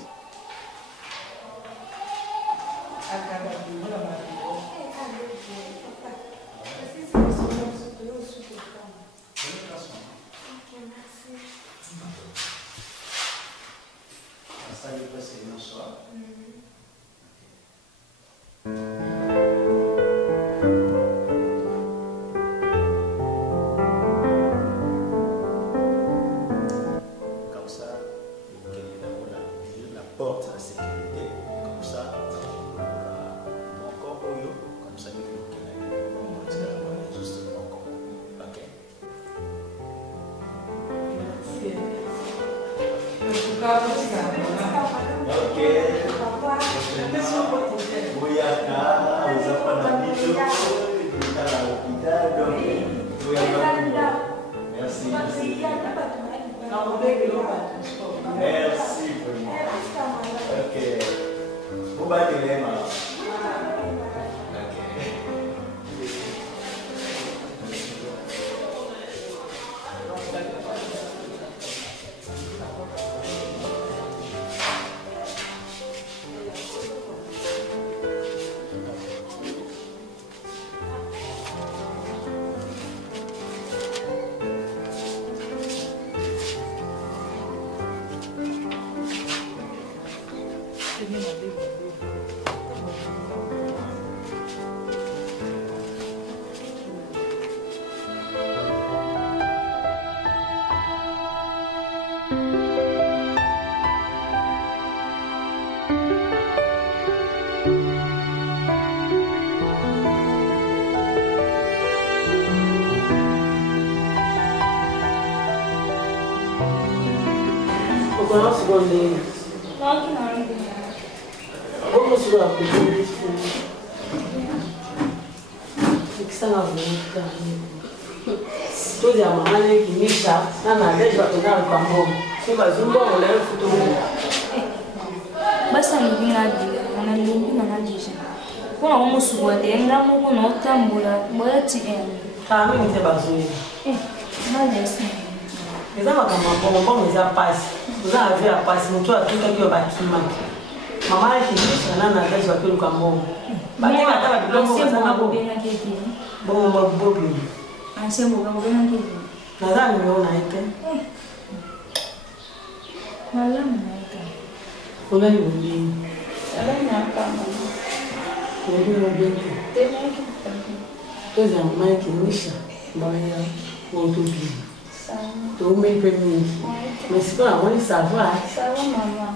Comme ça, vous allez d'abord la porte à sécurité, comme ça, mon corps, comme ça, vous allez juste mon corps. Ok? Merci. Merci. Ok. Vous battez les mains. Ok. Pourquoi on se gonde? Como se vai pedir isso? O que está na boca? Tudo é a mamãe que me chama. Não, deixa eu pegar o tambor. Se vai zumbar, eu levo o futuro. Basta ninguém lá de, ninguém lá de. Quando eu vou subir, eu não vou não tambora, bora te Ah, me tem bazuia. Mas é assim. Mas ela como bom, mas a paz. Você vai ver a paz, não estou aqui que eu bati mais. Mamãe que disse, não, deixa eu pelo camão. Mas tem aquela de bom, você não bom. Bom, bom. Ah, você bom aqui. Mas a minha não é que. Mas lá não é que. Olha aí, olha. Ela não é cama. Olha. Tem aqui. Pois é, mãe que me chama. Banha, muito bem. Estou meio perdido. Mas se for onde ça va? Ça va, maman.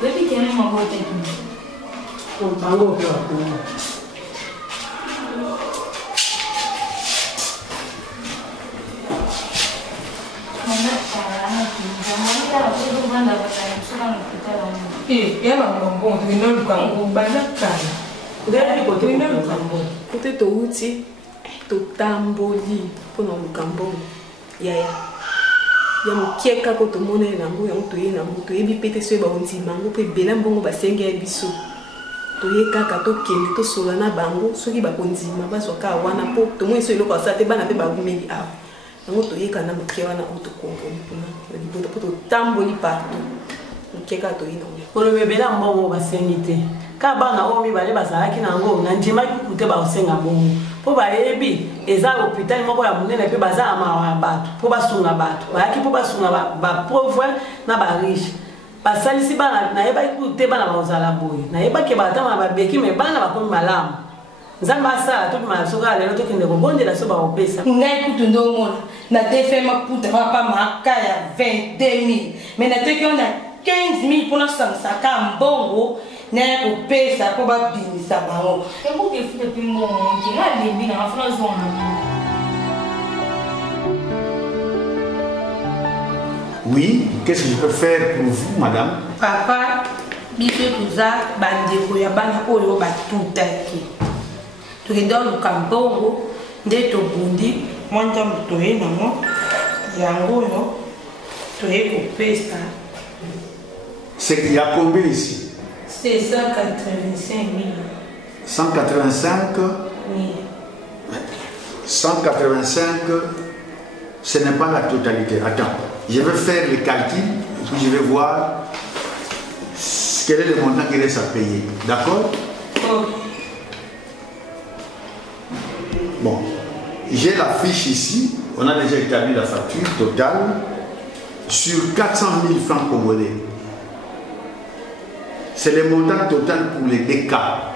Baby, quem não vai ter aqui? Não pagou que eu Kote to uti to tamboli pona mukambo yaya ya mukieka ko to mona nango ya to yena ngo to yebi pete so ba onti mango pe bela mbongo ba senge ya biso to yeka ka to kende to sola na bango soki ba konzima ba soka wana po to mo so eloko sa te bana pe ba gumeli a nango to yeka na mukia wana o to kongo pona liboto po to tamboli partout mukieka to yena Kolo bebela mbongo ba sengite ka bana omi bale bazalaki nango na ndima kute ba osenga bongo po ba yebi eza hôpital moko ya munene pe bazala mawa bato po basunga bato bayaki po basunga ba pauvre na ba riche basalisi bana na yeba kute bana bazala boye na yeba ke batama ba beki me bana bakomi malamu nzambe asala to masoka lelo to kende kobondela so ba opesa ngai kutu ndo mona na defema puta papa makaya 22000 mais na teki on a 15 000 pour notre sac mbongo na ko pesa ko ba binisa bango e ko ke fute pimbo monti na lebi na afuna zona Oui, qu'est-ce que je peux faire pour vous, madame? Papa, biso tuza bandeko ya bana oyo batutaki tukenda lukambongo nde tobundi mwanja mutoye nango yango yo toye kopesa. C'est qu'il y a combien ici? C'est 185 000. 185 Oui. 185, ce n'est pas la totalité. Attends, je vais faire le calcul et puis je vais voir quel est le montant qui reste à payer. D'accord? Bon, j'ai la fiche ici. On a déjà établi la facture totale sur 400 000 francs congolais. C'est le montant total pour les deux cas.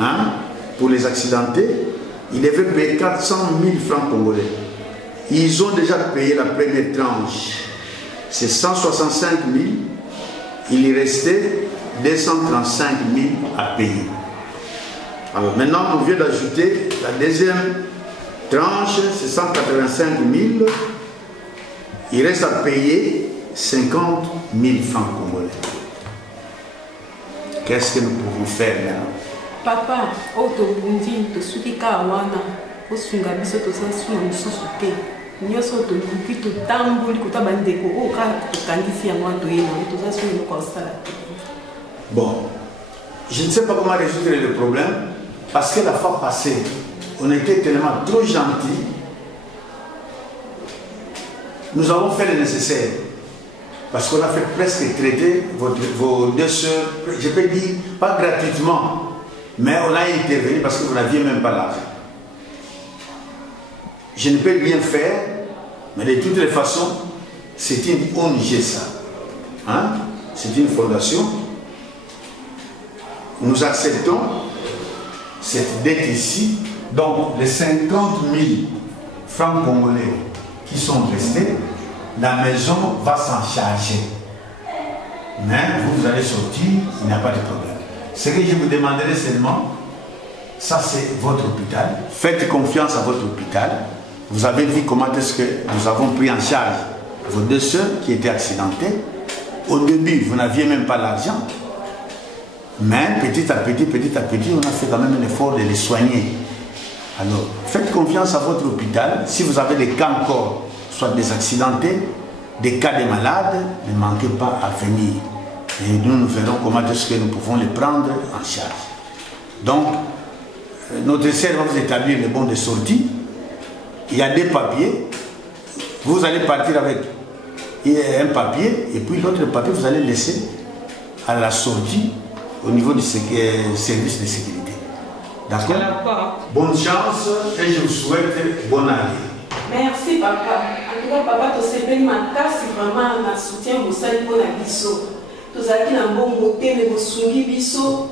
Hein? Pour les accidentés, ils devaient payer 400 000 francs congolais. Ils ont déjà payé la première tranche. C'est 165 000. Il y restait 235 000 à payer. Alors maintenant, on vient d'ajouter la deuxième tranche, c'est 185 000. Il reste à payer 50 000 francs congolais. Qu'est-ce que nous pouvons faire maintenant? Papa, otobundi tosukika wana osunga biso tosasuna mosusu te nyonso toluki totamboli kota bandeko oyo kaka totangisi yango atoyena tosasuna eloko osala te. Bon, je ne sais pas comment résoudre le problème parce que la fois passée, on était tellement trop gentils. Nous avons fait le nécessaire. Parce qu'on a fait presque traiter vos deux soeurs, je peux dire, pas gratuitement, mais on a intervenu parce que vous n'aviez même pas l'argent. Je ne peux rien faire, mais de toutes les façons, c'est une ONG ça. Hein? C'est une fondation. Nous acceptons cette dette ici. Donc, les 50 000 francs congolais qui sont restés, la maison va s'en charger. Mais vous allez sortir, il n'y a pas de problème. Ce que je vous demanderai seulement, ça c'est votre hôpital. Faites confiance à votre hôpital. Vous avez vu comment est-ce que nous avons pris en charge vos 2 soeurs qui étaient accidentées. Au début, vous n'aviez même pas l'argent. Mais petit à petit, on a fait quand même un effort de les soigner. Alors, faites confiance à votre hôpital. Si vous avez des cas encore, soit des accidentés, des cas de malades, ne manquez pas à venir. Et nous verrons comment est-ce que nous pouvons les prendre en charge. Donc, notre sœur va vous établir les bons de sortie. Il y a des papiers. Vous allez partir avec un papier et puis l'autre papier, vous allez laisser à la sortie au niveau du service de sécurité. D'accord? Bonne chance et je vous souhaite bonne année. Merci papa. En tout cas, papa, tu sais bien ma casse, vraiment, ma soutien, vous savez, pour la biso. Tu sais qu'il y a un bon côté, mais vous souvenez biso.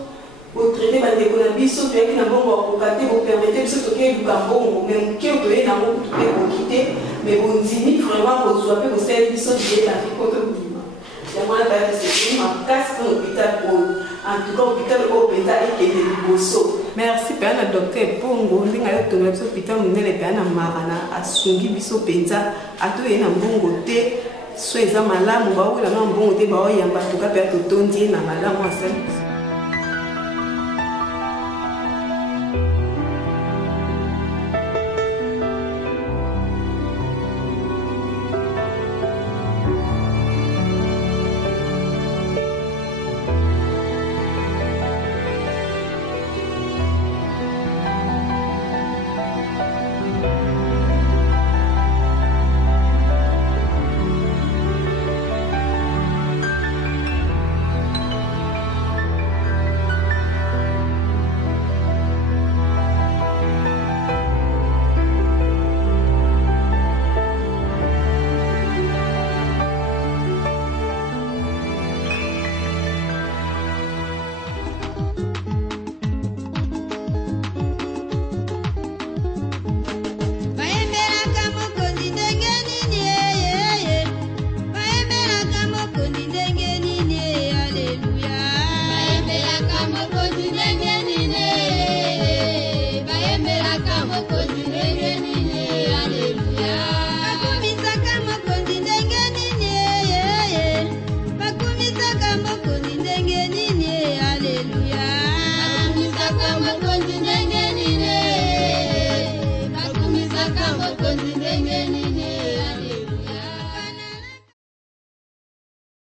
Vous traitez de biso, tu sais qu'il y a un bon côté, vous permettez de se toquer du cambon, même qui vous avez un bon côté pour quitter, mais vous dites vraiment, vous avez vous savez biso, tu es la vie contre vous. J'aimerais pas que c'est ma casse pour l'hôpital, en tout cas, l'hôpital au pétale et qui est de Bosso. Merci père le docteur Pongo ndinga yo to ngapso pita munene père na marana asungi biso penza ato yena mbongo te so eza malamu ba wela na mbongo te ba oyamba to ka père to tondi na malamu asali. Mokozi